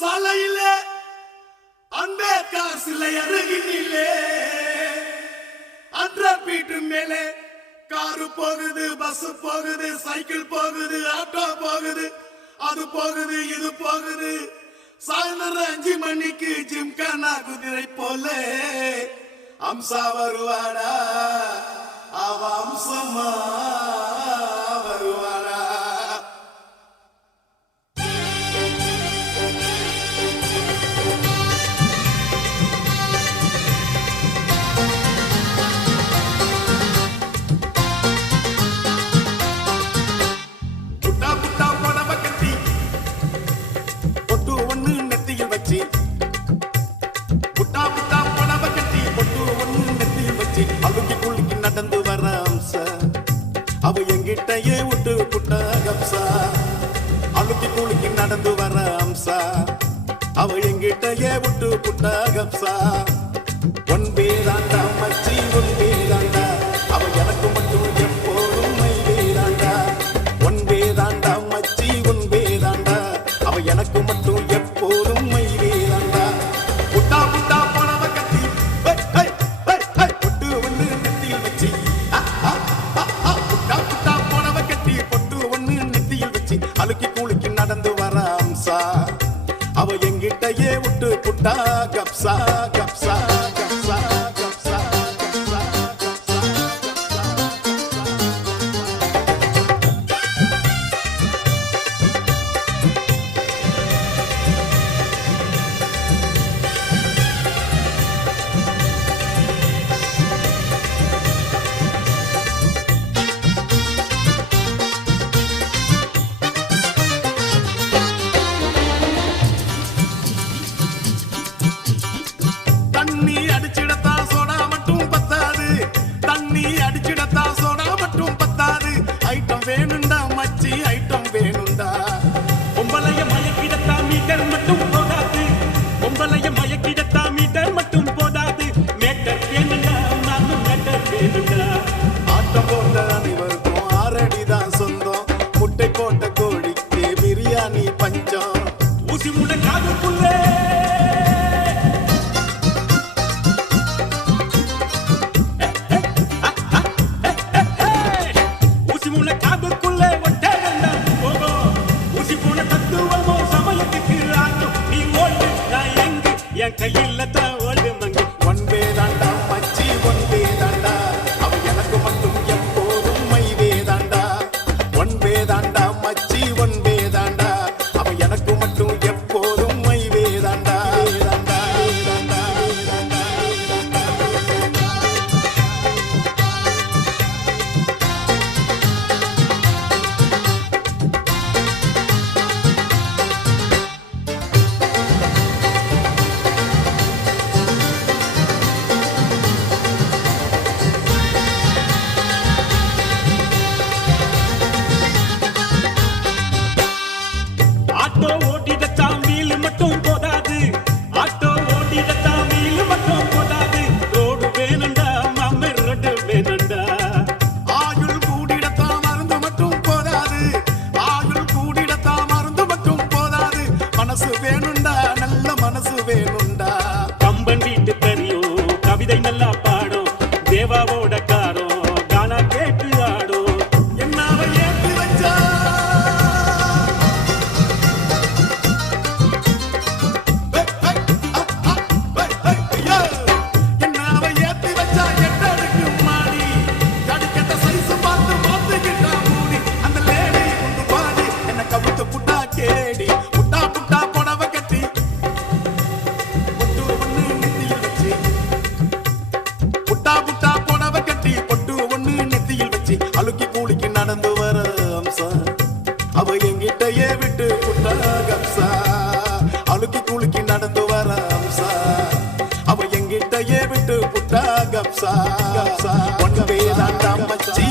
சாலையிலே அம்பேத்கர் சிலை அருகினிலே. அன்ற வீட்டு மேலே காரு போகுது பஸ் போகுது சைக்கிள் போகுது ஆட்டோ போகுது அது போகுது இது போகுது. சாயந்தரம் அஞ்சு மணிக்கு ஜிம்கானா குதிரை போல. அம்சா வருவாடா அவ அம்சமா வருவாடா. உன்கிட்டயே விட்டு புட்ட கம்சா அழுத்தி குலுக்கி நடந்து வர அம்சா அவள் எங்கிட்டயே விட்டு புட்ட கம்சா కుండయే ఉండు కుండ గప్సా గప్సా. ஊசியா நீ பஞ்சம். ஊசி முள்ள காதுக்குள்ளே ஊசி முள்ள காதுக்குள்ளே ஒட்டே கண்டா போகோ. ஊசி போன தத்துவமோ சமயத்துக்கு ஆகும் கையில் தான் நல்லா பாடும். தேவாவோட கப்சா ஒன்பே தான் மச்சி